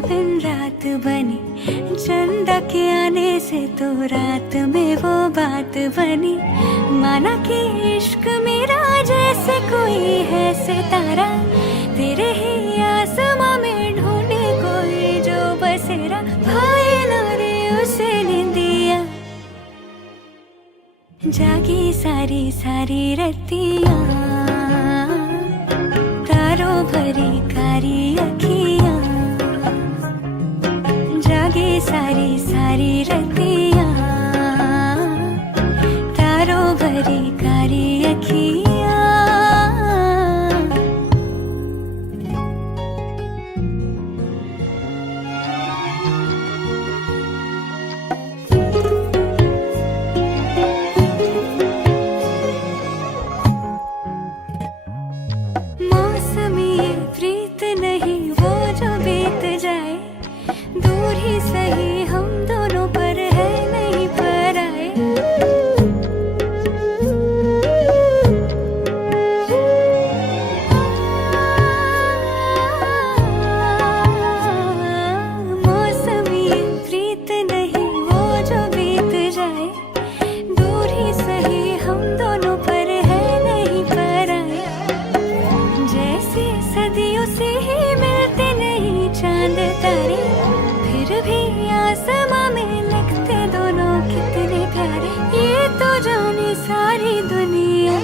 बिन रात बनी, चंदा के आने से तो रात में वो बात बनी। माना कि इश्क मेरा जैसे कोई है सितारा, तेरे ही आसमां में ढूंढे कोई जो बसेरा। भाई ना रे उसे निंदिया, जागी सारी सारी रतियां, तारों भरी कारी अखियां। जागी सारी सारी रतियां, तारों भरी कारी अखियां। प्रीत नहीं वो जो बीत जाए, दूर ही सही हम दोनों पर है नहीं पराए। मौसमी प्रीत नहीं वो जो बीत जाए, दूर ही सही हम दोनों पर है नहीं पराए। जैसे सदियों से ही मिलते नहीं चांद तारे, फिर भी आसमां में लगते दोनों कितने प्यारे। ये तो जाने सारी दुनिया।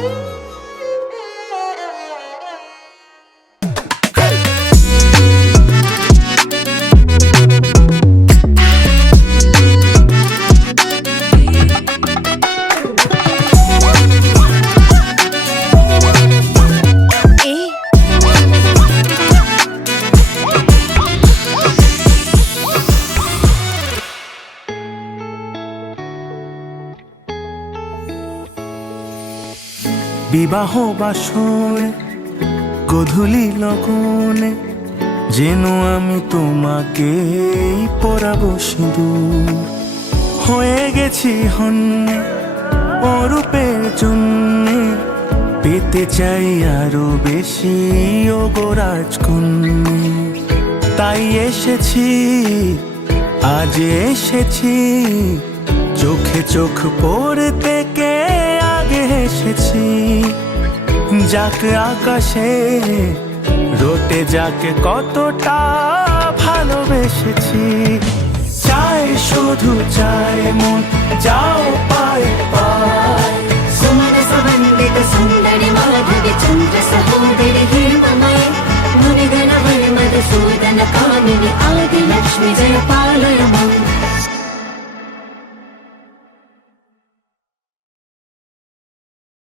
বিবাহ বাসনে গধূলি লগনে, যেন আমি তোমাকে পরাবো সিঁদুর। হয়ে গেছি হন্যে অরূপের জন্যে, পেতে চাই আরো বেশি ও গো রাজকন্যে। তাই এসেছি, আজ এসেছি, চোখে চোখ পড়তে কে আগে এসেছি। যাক আকাশে রোটে যাকে কতটা ভালোবেসেছি। চাই শুধু চাই মন যাও পায় পায়। सुमन सुवंदित सुंदर माधव चंद्र सहोदर हिममय, मुनिगण वर मधुसूदन कामिनि आदि लक्ष्मी जय पालय मम।